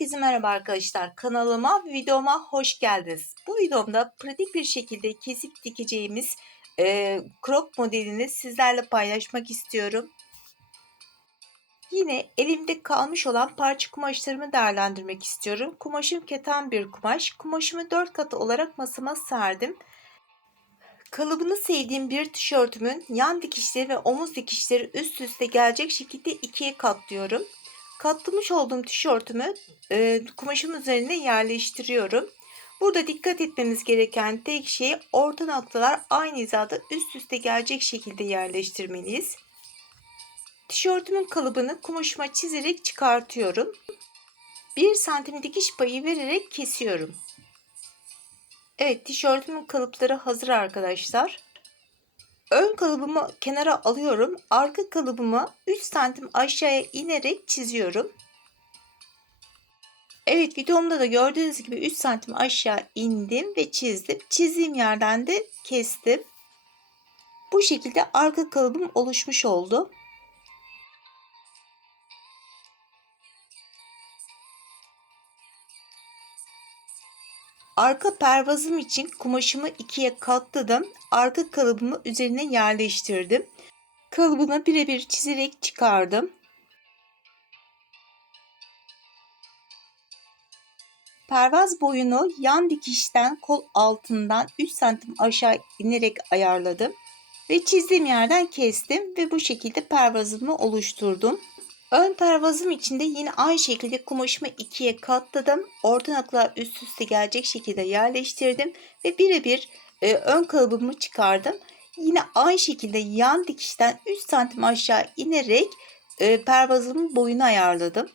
Herkese merhaba arkadaşlar. Kanalıma, videoma hoş geldiniz. Bu videomda pratik bir şekilde kesip dikeceğimiz e, crop modelini sizlerle paylaşmak istiyorum. Yine elimde kalmış olan parça kumaşlarımı değerlendirmek istiyorum. Kumaşım keten bir kumaş. Kumaşımı 4 katı olarak masama serdim. Kalıbını sevdiğim bir tişörtümün yan dikişleri ve omuz dikişleri üst üste gelecek şekilde ikiye katlıyorum. Katlamış olduğum tişörtümü e, kumaşım üzerine yerleştiriyorum. Burada dikkat etmemiz gereken tek şey orta noktalar aynı hizada üst üste gelecek şekilde yerleştirmeliyiz. Tişörtümün kalıbını kumaşıma çizerek çıkartıyorum. 1 santim dikiş payı vererek kesiyorum. Evet tişörtümün kalıpları hazır arkadaşlar. Ön kalıbımı kenara alıyorum. Arka kalıbımı 3 santim aşağıya inerek çiziyorum. Evet videomda da gördüğünüz gibi 3 santim aşağı indim ve çizdim. Çizdiğim yerden de kestim. Bu şekilde arka kalıbım oluşmuş oldu. Arka pervazım için kumaşımı ikiye katladım. Arka kalıbımı üzerine yerleştirdim. Kalıbını birebir çizerek çıkardım. Pervaz boyunu yan dikişten kol altından 3 santim aşağı inerek ayarladım. Ve çizdiğim yerden kestim ve bu şekilde pervazımı oluşturdum. Ön pervazım içinde yine aynı şekilde kumaşımı ikiye katladım. Orta noktalar üst üste gelecek şekilde yerleştirdim. Ve birebir e, ön kalıbımı çıkardım. Yine aynı şekilde yan dikişten 3 santim aşağı inerek e, pervazımın boyunu ayarladım.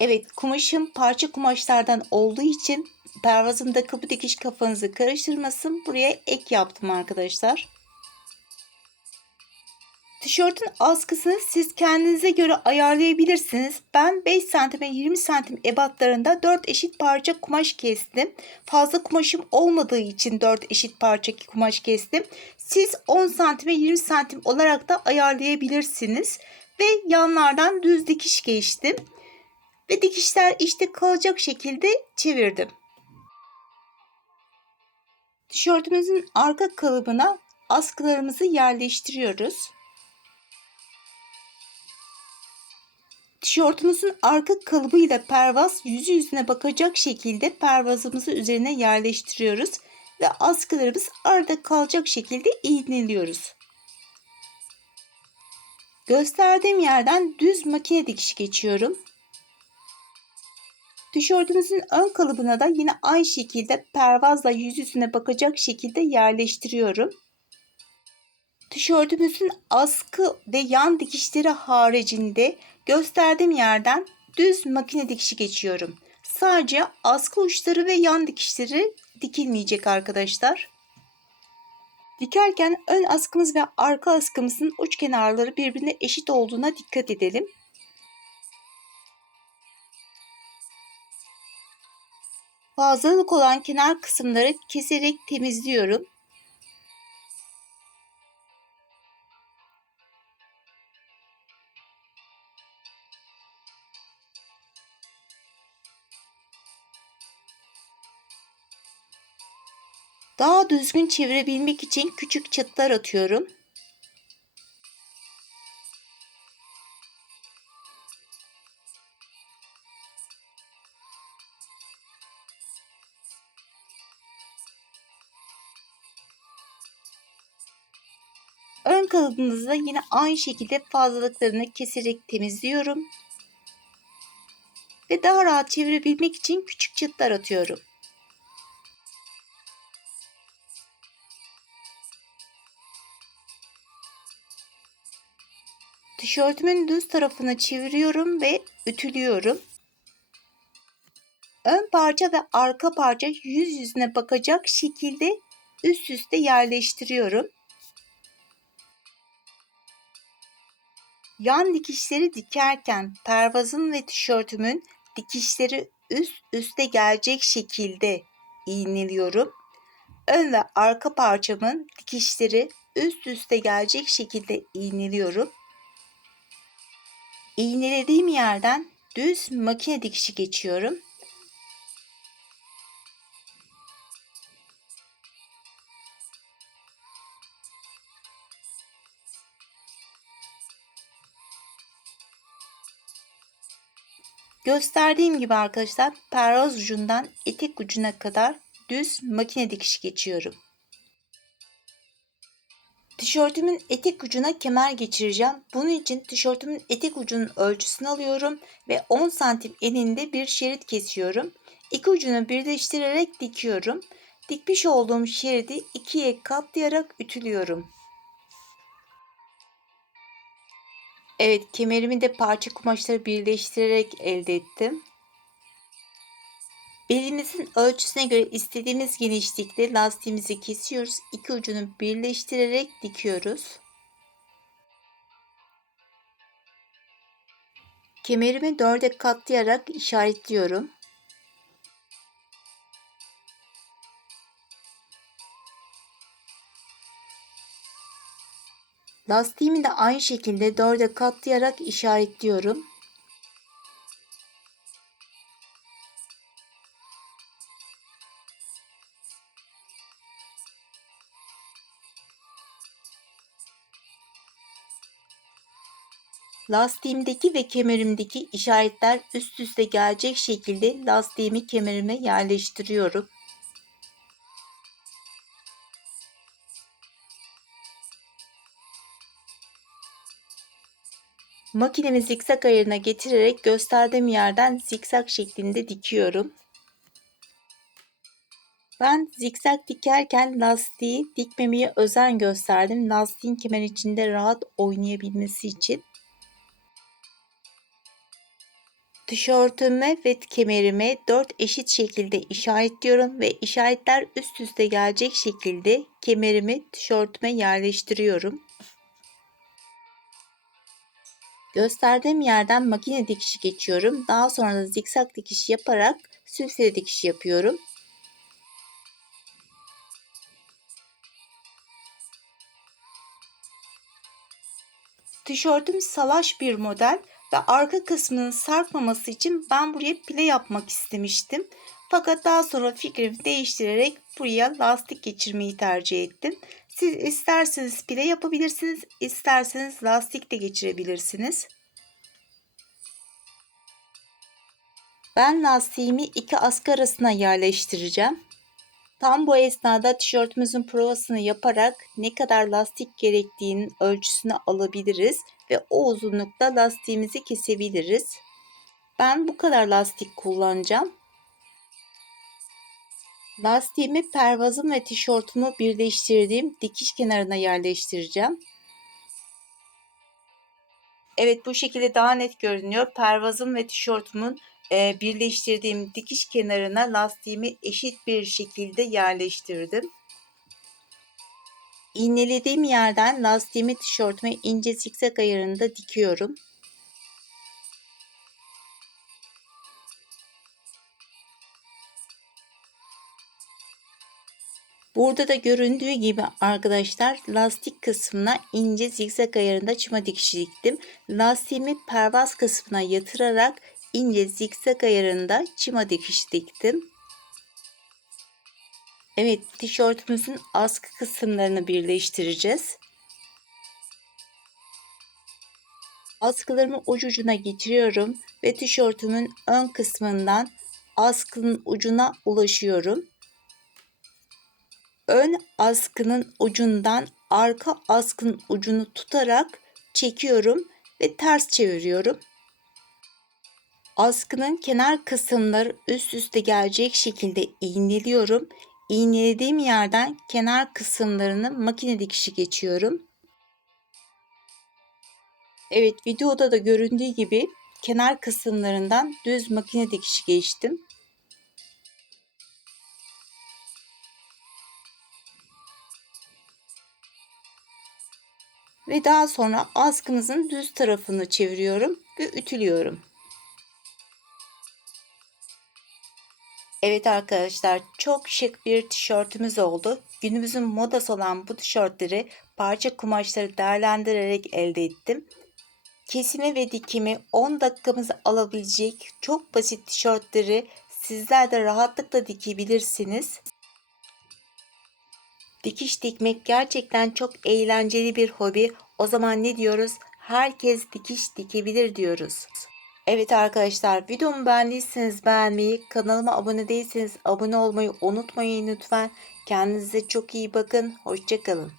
Evet kumaşım parça kumaşlardan olduğu için pervazımda kapı dikiş kafanızı karıştırmasın. Buraya ek yaptım arkadaşlar. Tişörtün askısını siz kendinize göre ayarlayabilirsiniz. Ben 5 cm ve 20 cm ebatlarında 4 eşit parça kumaş kestim. Fazla kumaşım olmadığı için 4 eşit parça kumaş kestim. Siz 10 cm ve 20 cm olarak da ayarlayabilirsiniz. Ve yanlardan düz dikiş geçtim. Ve dikişler işte kalacak şekilde çevirdim. Tişörtümüzün arka kalıbına askılarımızı yerleştiriyoruz. Tişörtümüzün arka kalıbıyla pervaz yüzü yüzüne bakacak şekilde pervazımızı üzerine yerleştiriyoruz ve askılarımız arada kalacak şekilde iğneliyoruz. Gösterdiğim yerden düz makine dikiş geçiyorum. Tişörtümüzün ön kalıbına da yine aynı şekilde pervazla yüz yüzüne bakacak şekilde yerleştiriyorum. Tişörtümüzün askı ve yan dikişleri haricinde gösterdiğim yerden düz makine dikişi geçiyorum. Sadece askı uçları ve yan dikişleri dikilmeyecek arkadaşlar. Dikerken ön askımız ve arka askımızın uç kenarları birbirine eşit olduğuna dikkat edelim. Fazlalık olan kenar kısımları keserek temizliyorum. Daha düzgün çevirebilmek için küçük çıtlar atıyorum. Ön kalıbınızda yine aynı şekilde fazlalıklarını keserek temizliyorum. Ve daha rahat çevirebilmek için küçük çıtlar atıyorum. Tişörtümün düz tarafını çeviriyorum ve ütülüyorum. Ön parça ve arka parça yüz yüzüne bakacak şekilde üst üste yerleştiriyorum. Yan dikişleri dikerken pervazın ve tişörtümün dikişleri üst üste gelecek şekilde iğneliyorum. Ön ve arka parçamın dikişleri üst üste gelecek şekilde iğneliyorum. İğnelediğim yerden düz makine dikişi geçiyorum. Gösterdiğim gibi arkadaşlar pervaz ucundan etek ucuna kadar düz makine dikişi geçiyorum. Tişörtümün etek ucuna kemer geçireceğim. Bunun için tişörtümün etek ucunun ölçüsünü alıyorum ve 10 santim eninde bir şerit kesiyorum. İki ucunu birleştirerek dikiyorum. Dikmiş olduğum şeridi ikiye katlayarak ütülüyorum. Evet kemerimi de parça kumaşları birleştirerek elde ettim. Belimizin ölçüsüne göre istediğimiz genişlikte lastiğimizi kesiyoruz. İki ucunu birleştirerek dikiyoruz. Kemerimi dörde katlayarak işaretliyorum. Lastiğimi de aynı şekilde dörde katlayarak işaretliyorum. Lastiğimdeki ve kemerimdeki işaretler üst üste gelecek şekilde lastiğimi kemerime yerleştiriyorum. Makinemi zikzak ayarına getirerek gösterdiğim yerden zikzak şeklinde dikiyorum. Ben zikzak dikerken lastiği dikmemeye özen gösterdim. Lastiğin kemer içinde rahat oynayabilmesi için. Tişörtüme ve kemerime dört eşit şekilde işaretliyorum ve işaretler üst üste gelecek şekilde kemerimi tişörtüme yerleştiriyorum. Gösterdiğim yerden makine dikişi geçiyorum. Daha sonra da zikzak dikiş yaparak sülfile dikiş yapıyorum. Tişörtüm salaş bir model ve arka kısmının sarkmaması için ben buraya pile yapmak istemiştim. Fakat daha sonra fikrimi değiştirerek buraya lastik geçirmeyi tercih ettim. Siz isterseniz pile yapabilirsiniz, isterseniz lastik de geçirebilirsiniz. Ben lastiğimi iki askı arasına yerleştireceğim. Tam bu esnada tişörtümüzün provasını yaparak ne kadar lastik gerektiğinin ölçüsünü alabiliriz ve o uzunlukta lastiğimizi kesebiliriz. Ben bu kadar lastik kullanacağım. Lastiğimi pervazım ve tişörtümü birleştirdiğim dikiş kenarına yerleştireceğim. Evet bu şekilde daha net görünüyor. Pervazım ve tişörtümün birleştirdiğim dikiş kenarına lastiğimi eşit bir şekilde yerleştirdim. İğnelediğim yerden lastiğimi tişörtüme ince zikzak ayarında dikiyorum. Burada da göründüğü gibi arkadaşlar lastik kısmına ince zikzak ayarında çıma dikişi diktim. Lastiğimi pervaz kısmına yatırarak ince zikzak ayarında çıma dikiş diktim. Evet tişörtümüzün askı kısımlarını birleştireceğiz. Askılarımı uç ucuna getiriyorum ve tişörtümün ön kısmından askının ucuna ulaşıyorum. Ön askının ucundan arka askının ucunu tutarak çekiyorum ve ters çeviriyorum. Askının kenar kısımları üst üste gelecek şekilde iğneliyorum. İğnelediğim yerden kenar kısımlarını makine dikişi geçiyorum. Evet videoda da göründüğü gibi kenar kısımlarından düz makine dikişi geçtim. Ve daha sonra askımızın düz tarafını çeviriyorum ve ütülüyorum. Evet arkadaşlar çok şık bir tişörtümüz oldu. Günümüzün modası olan bu tişörtleri parça kumaşları değerlendirerek elde ettim. kesimi ve dikimi 10 dakikamızı alabilecek çok basit tişörtleri sizler de rahatlıkla dikebilirsiniz. Dikiş dikmek gerçekten çok eğlenceli bir hobi. O zaman ne diyoruz? Herkes dikiş dikebilir diyoruz. Evet arkadaşlar videomu beğendiyseniz beğenmeyi, kanalıma abone değilseniz abone olmayı unutmayın lütfen. Kendinize çok iyi bakın. Hoşçakalın.